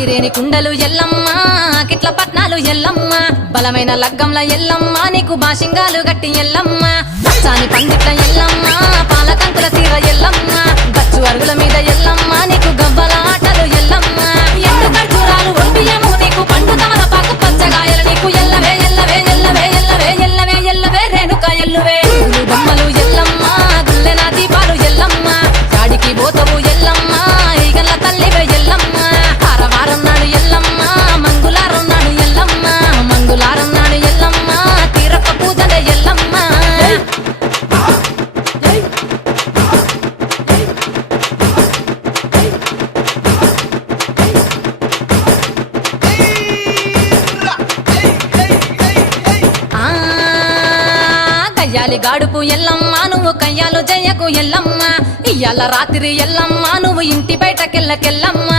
ఐరేని కుండలు ఎల్లమ్మ కిట్ల పట్నాలు ఎల్లమ్మ బలమైన లగ్గంల ఎల్లమ్మ నీకు బాషింగాలు గట్టి ఎల్లమ్మ పచ్చాని పందిట్ల ఎల్లమ్మ పాలకంకుల సీర ఎల్లమ్మ గచ్చు అరుగుల మీద ఎల్లమ్మ నీకు గవ్వల ఆటలు ఎల్లమ్మ ఎండు ఖర్జూరాలు ఒంటియము నీకు పండు తమలపాకు పచ్చగాయలు నీకు ఎల్లవే ఎల్లవే ఎల్లవే ఎల్లవే ఎల్లవే ఎల్లవే రేణుక ఎల్లువే బొమ్మలు ఎల్లమ్మ గుల్లెన దీపాలు ఎల్లమ్మ చాడికి పోతవు ఎల్లమ్మ ఈగల తల్లివే ఎల్లమ్మ ఆరవారం నాడు ఎల్లమ్మ మంగులారం నాడు ఎల్లమ్మ మంగులారం నాడు ఎల్లమ్మ తీరప్ప పూజలే ఎల్లమ్మ కయ్యాలి గాడుపు ఎల్లమ్మ నువ్వు కయ్యాలు జయ్యకు ఎల్లమ్మ ఇయ్యాల రాత్రి ఎల్లమ్మ నువ్వు ఇంటి బయటకెళ్ళకెళ్ళమ్మ